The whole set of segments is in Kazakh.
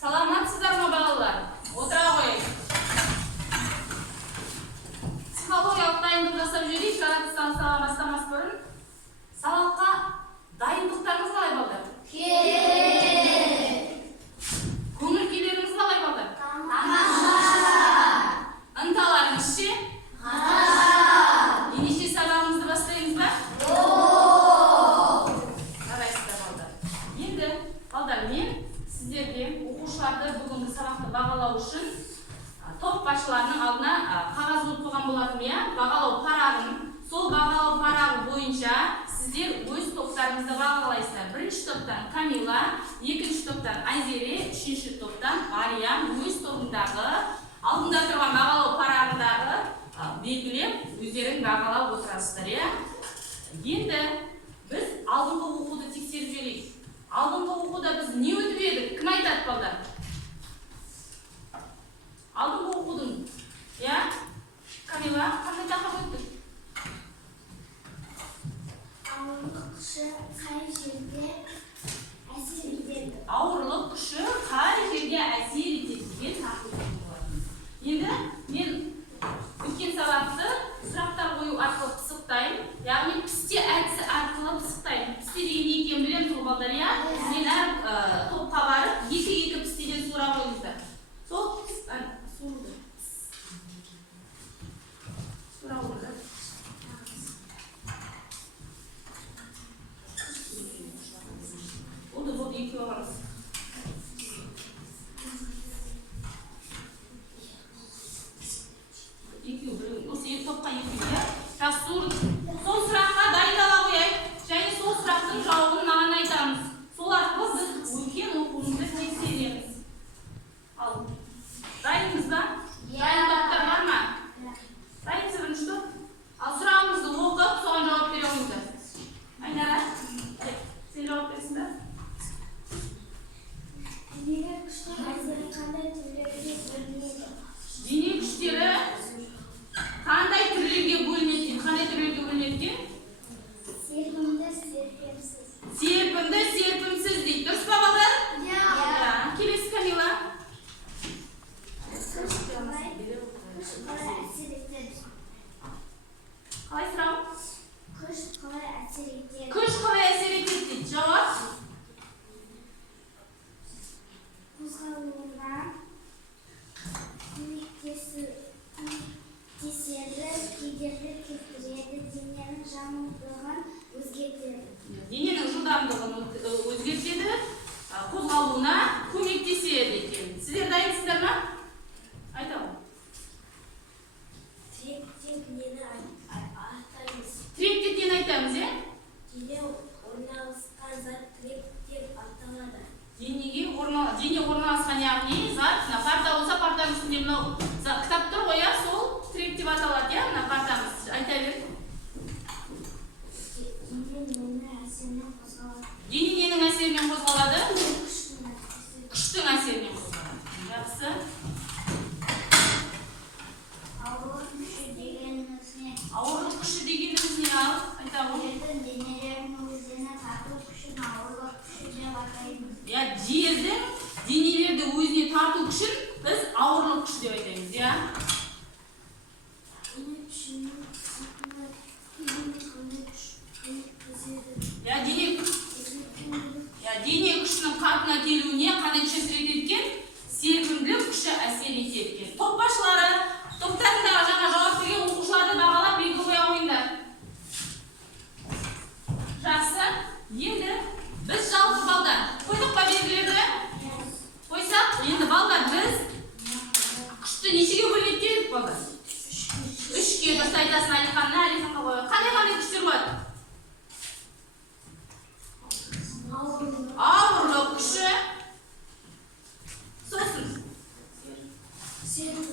Саламатсыздар ма балалар? Отыра қойайық. Психологиялық дайындық жасап жүрейік. Жаратылыстан сабақ бастамас бұрын. Сабаққа дайындықтарыңыз қалай балдар? Көңіл күйлеріңіз қалай балдар? Ынталарыңыз ше? Ендеше сабағымызды бастаймыз ба? Жарайсыздар балдар. Енді балдар, мен сіздерге оқушыларды бүгінгі сабақты бағалау үшін топ басшыларының алдына қағаз қойып қойған болатынмын, иә? Бағалау парағын, сол бағалау парағы бойынша сіздер өз топтарыңызды бағалайсыздар. Бірінші топтан Камила, екінші топтан Айзере, үшінші топтан Мариям өз тобындағы алдында тұрған бағалау парағындағы белгілеп өздерің бағалап отырасыздар, иә? Енді біз алдыңғы оқуды тексеріп жіберейік. Алдыңғы оқуда біз не өтіп едік? Кім айтады балдар? Алдыңғы оқудың, иә? Камила, қандай тақырып өттік? Ауырлық күші қай жерге әсер етеді? Ауырлық күші қай жерге әсер етеді деген тақырып болатын. Енді мен өткен сабақты сұрақтар қою арқылы пысықтаймын. Яғни пісте әдісі арқылы пысықтаймын. Пісте деген не екенін білеміз ғой балдар, иә? Мен әр топқа барып екі пістеден сұрақ қойыңыздар. Сол сұрақ қойыңыздар. Болды, екі оғамыз. Осы екі топқа екі, иә? Сол сұраққа дайындала қояйық. Және сол сұрақтың жауабын маған айтамыз. Сол арқылы біз өткен оқуымызды тексереміз. Ал, дайынбыз ба? Дайын топтар бар ма? Дайынсыз бірінші топ? Ал сұрағымызды оқып, соған жауап бере қойыңыздар. Айнара, сен жауап бересің бе? Дене күштері қандай түрлерге бөлінеді? Дене күштері қандай түрлерге бөлінеді? Қандай түрлерге бөлінеді? Серпімді, серпімсіз. Серпімді, серпімсіз дейді. Дұрыс па балдар? Иә. Келесі Камила. Күш қалай әсер етеді? Қалай сұрау? Күш қалай әсер етеді? Күш қалай әсер етеді дейді. Жауап? Қозғалуына көмектеседі, кедергі келтіреді, дененің жылдамдығын өзгертеді. Дененің жылдамдығын өзгертеді, қозғалуына көмектеседі екен. Сіздер дайынсыздар ма? Айтамын. Тіректен нені айтамыз? Тіректен нені айтамыз, е? Дене орналасқан зат тірек деп аталады. Дене орналасқан яғни зат, парта болса партаның үстінде мынау кітап тұр ғой, сол тірек деп аталады, иә? Мына партамыз. Айта бер. Дене ненің әсерінен қозғалады? Дене ненің әсерінен қозғалады? Күштің әсерінен. Күштің әсерінен қозғалады. Жақсы. Ауырлық күші дегеніміз не? Ауырлық күші дегеніміз не ал? Айтамын. Жердің денелердің өзіне тарту күшін ауырлық күші деп атаймыз. Жердің денелерді өзіне тарту күшін біз ауырлық күші деп айтамыз, иә? Дене күшінің сыртында қандай күш өткізеді? Дене күшінің қалпына келуіне қандай күш әсер етеді екен? Серпімділік күші әсер етеді екен. Топ басшылары, топтарындағы жаңа жауап берген оқушыларды бағалап белгі қоя қойыңдар. Жақсы. Енді біз жалпы балдар қойдық па белгілерді? Қойсақ, енді балдар біз күшті нешеге бөлінеді дедік балдар? Үшке. Дұрыс айтасың Алиханна, Алиханға қойып. Қандай күштер болады? Ауырлық күші. Сосын. Серпімділік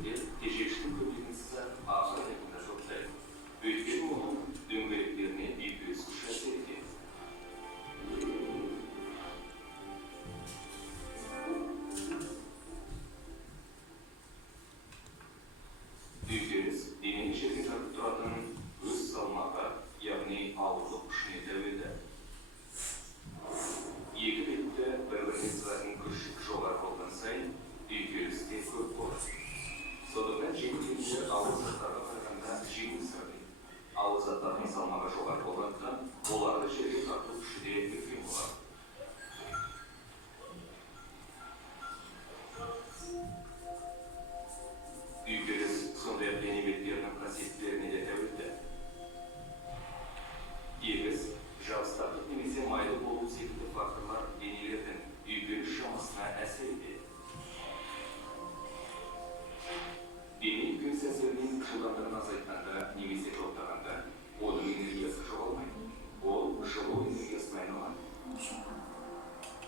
кезінде тежегіштің көмегінсіз ақыр аяғында жоқтайды. Өйткені оның дөңгелектеріне үйкеліс күші әсер етеді. Үйкеліс денені жерге тартып тұратын өз салмағы, яғни ауырлық күшіне тәуелді. Екі бетті бір-біріне сызатын күш жоғары болған сайын үйкеліс те көп болады. Сондықтан жеңіл денелер ауыр заттарға қарағанда жеңіл сырғиды. Ауыр заттардың салмағы жоғары болғандықтан оларды жерге тарту күші де үлкен болады. Үйкеліс сондай-ақ дене беттерінің қасиеттеріне де тәуелді. Егіс, жабыстықтық немесе майлы болу секілді факторлар денелердің үйкеліс шамасына әсер етеді. Дене үйкеліс әсерінен жылдамдығын азайтқанда немесе тоқтағанда оның энергиясы жоғалмайды. Ол жылу энергиясына айналады.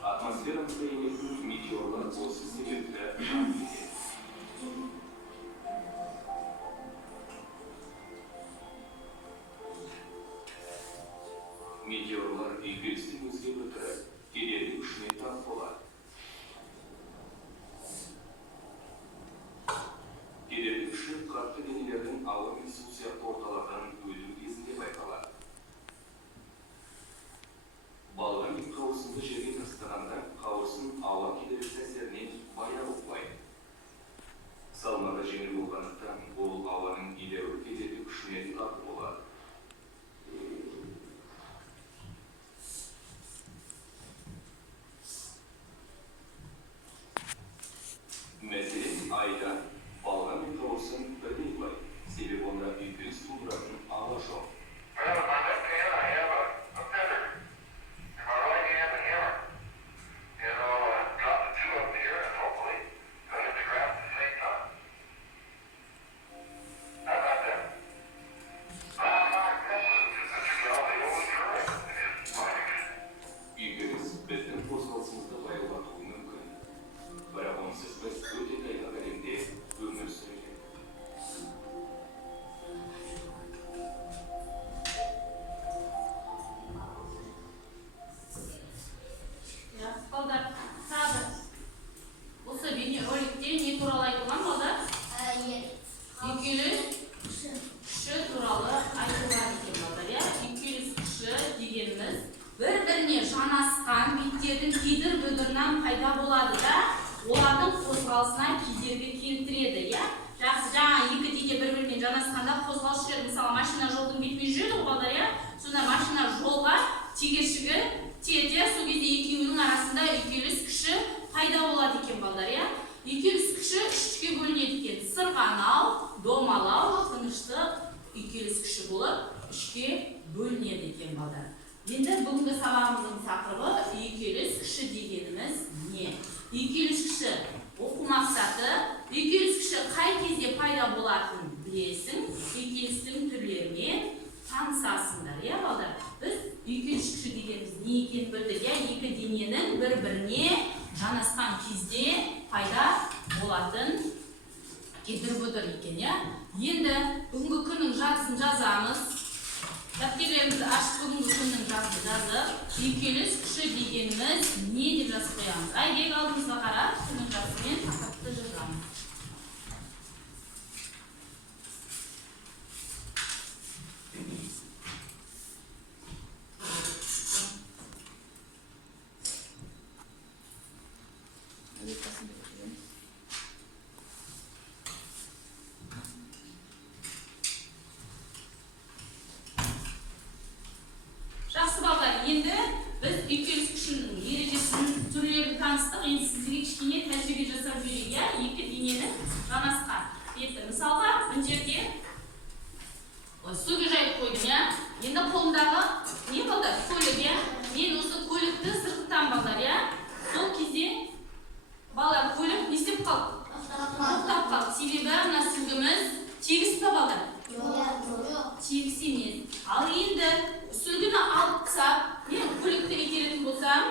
Атмосферамызда енетін метеорлар осы себепті жанып кетеді. Метеорлар үйкелістің өзге бір түрі кедергі күшіне тап болады. Кедергі күші қатты денелердің ауа мен су сияқты орталардан өту кезінде байқалады. Балға мен қауырсынды жерге тастағанда қауырсын ауа кедергісі әсерінен баяу құлайды. Салмағы жеңіл болғандықтан ол ауаның едәуір кедергі күшіне тап болады. Мәселен, айда балға мен қауырсын бірдей құлайды. Себебі онда үйкеліс тудыратын ауа жоқ. Үйкеліс біздің қозғалысымызды баяулатуы мүмкін. Бірақ онсыз біз өте тайғақ әлемде өмір сүреді. Балдар, сағады. Осы бейнероликте не туралы айтылған, балдар? Үйкеліс күші туралы айтылған екен, балдар. Үйкеліс күші дегеніміз бір-біріне жанасқан беттердің кедір-бұдырынан пайда болады да, олардың қозғалысына кедергі келтіреді. Жақсы, жаңа екі теке бір-бірімен жанасқанда қозғалыс жүреді. Мысалы, машина жолдың бетімен жүреді, балдар. Сонда машина жолға тегершігі тиеді, сол кезде екеуінің арасында үйкеліс күші пайда болады екен, балдар. Үйкеліс күші үшке бөлінеді екен. Сырғанау, домалау, тыныштық үйкеліс күші болып үшке бөлінеді екен, балдар. Енді бүгінгі сабағымыздың тақырыбы үйкеліс күші дегеніміз не? Үйкеліс күші оқу мақсаты, үйкеліс күші қай кезде пайда болатынын білесің, үйкелістің түрлерімен танысасыңдар, балдар. Біз үйкеліс күші дегеніміз не екенін білдік, екі дененің бір-біріне жанасқан кезде пайда болатын кедір-бұдыр екен. Енді бүгінгі күннің жадысын жазамыз. Дәптерлерімізді ашып бүгінгі күннің жадысын жазып, үйкеліс күші дегеніміз не деп жазып қоямыз. Айдек алдымызға қарап, күннің жадысымен тақырыпты жазамыз. Жақсы, балдар, енді біз үйкеліс күшінің ережесін түрлерін таныстық. Енді сіздерге кішкене тәжірибе жасап жіберейік. Екі дененің жанасқан беті. Мысалға, мына жерге суға жайып қойдым. Енді қолымдағы не балдар? Көлік. Мен осы көлікті сыртынан, балдар. Сол кезде балдар көлік не істеп қалды? Тоқтап қалды. Себебі мына сүлгіміз тегіс па, балдар? Тегіс емес. Ал енді сүлгіні алып тастап, көлікті итеретін болсам,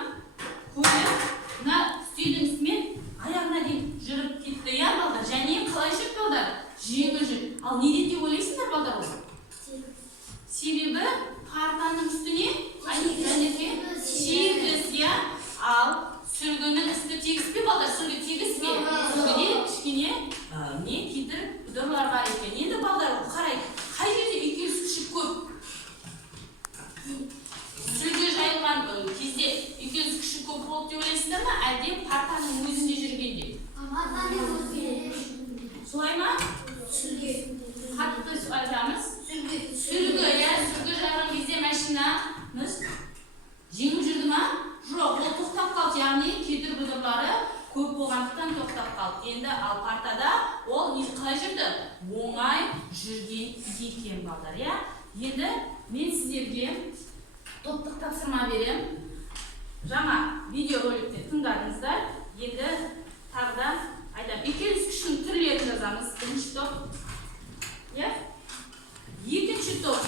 көлік мына үстелдің үстімен аяғына дейін жүріп кетті, балдар. Және қалай жүріп балдар? Жеңіл жүр. Ал неден деп ойлайсыңдар балдар ол? Себебі партаның үстіне тегіс, иә. Ал сүлгінің үсті тегіс пе балдар? Сүлгі тегіс пе? Сүлгіде кішкене не кедір бұдырлар бар екен. Енді балдар қарай, қай жерде үйкеліс күші көп? Сүлге жайылған кезде үйкеліс күші көп болды деп ойлайсыздар ма? Әлде партаның өзінде жүргенде? Солай ма? Қатты айтамыз. Сүлгі, иә, сүлгі жайылған кезде машинамыз жеңіл жүрді ма? Жоқ, ол тоқтап қалды, яғни кедір бұдырлары көп болғандықтан тоқтап қалды. Енді ал партада ол қалай жүрді? Оңай жүрген екен балдар, иә? Енді мен сіздерге топтық тапсырма берем. Жаңа видеороликте тыңдадыңыздар. Енді тағы да айтам. Үйкеліс күшінің түрлерін жазамыз. Бірінші топ. Иә? Екінші топ.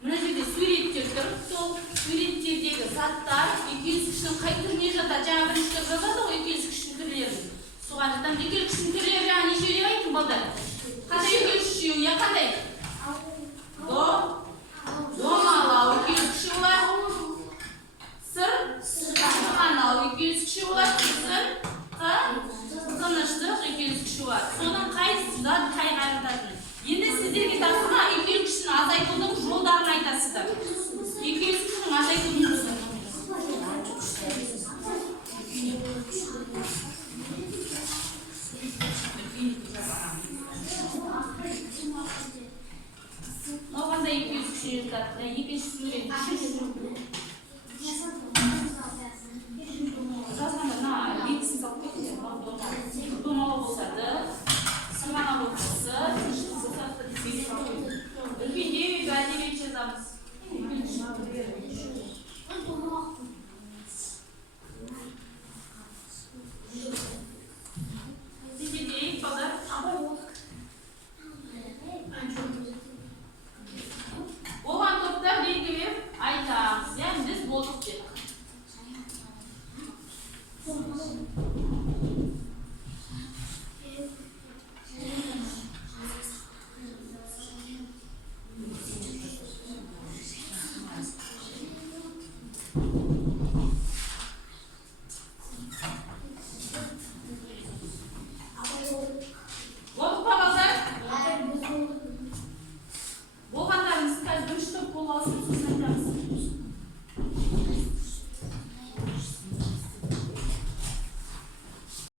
Мына жерде суреттер тұр. Сол суреттердегі заттар үйкеліс күшінің қай түріне жатады? Жаңа бірінші топ жазады ғой үйкеліс күшінің түрлерін. Соған жатам. Үйкеліс күшінің түрлері жаңа неше деп айттым балдар? Қандай үйкеліс күші? Я қандай? Домалау үйкеліс күші болады. Сырғанау үйкеліс күші болады. Тыныштық үйкеліс күші болады. Соның қайсында қайға жататын? Енді сіздерге тапсырма үйкеліс күшін азайтудың жолдарын айтасыздар. Үйкеліс күшін азайтудың жолдарын. Қандай үйкеліс күші жатады? Екінші сурет. Жазғанда белгісін салып кетті. Домалау болсады, сырғанау болса, тыныштық болса, белгі салып кетті. Үлкендеу әдебиет жазамыз. Сіздердейік, балдар. Болған топтар белгілеп айтамыз, иә, біз болдық деп. Болдық па балдар? Болғандарыңыз қазір бірінші топ бола алсын, сосын айтамыз.